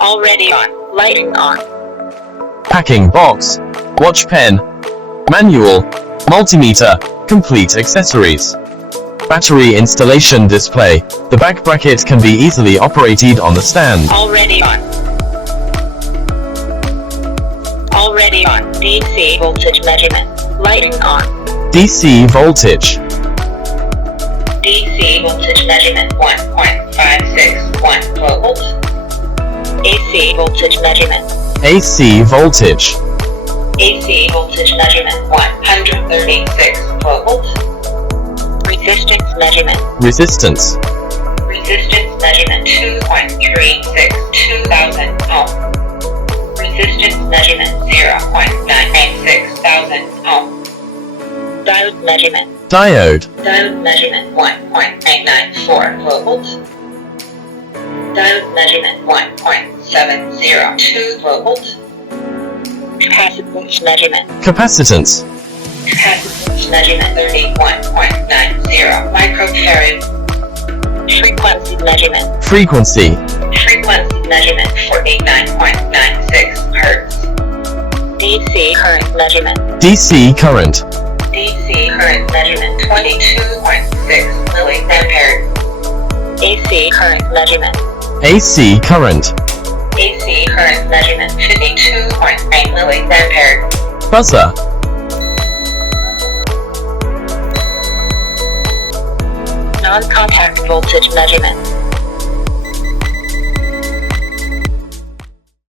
Already on. Lighting on. Packing box. Watch pen. Manual. Multimeter. Complete accessories. Battery installation display. The back bracket can be easily operated on the stand. Already on. Already on. DC voltage measurement. Lighting on. DC voltage. DC voltage measurement 1.561 volts. AC voltage measurement. AC voltage. AC voltage measurement 136 volts. Resistance measurement. Resistance. Resistance measurement 2.36 2000 ohm. Resistance measurement 0.986 thousand ohm. Diode measurement. Diode. Diode measurement 1.894 volts. Diode measurement 1.702 volts. Capacitance measurement. Capacitance. Capacitance measurement 31.90 microfarad. Frequency measurement. Frequency. Frequency measurement 49.96 Hz. DC current measurement. DC current. DC current measurement 22.6 milliampere. AC current measurement. AC current. AC current measurement 52.8 milliampere. Buzzer. Non-contact voltage measurement.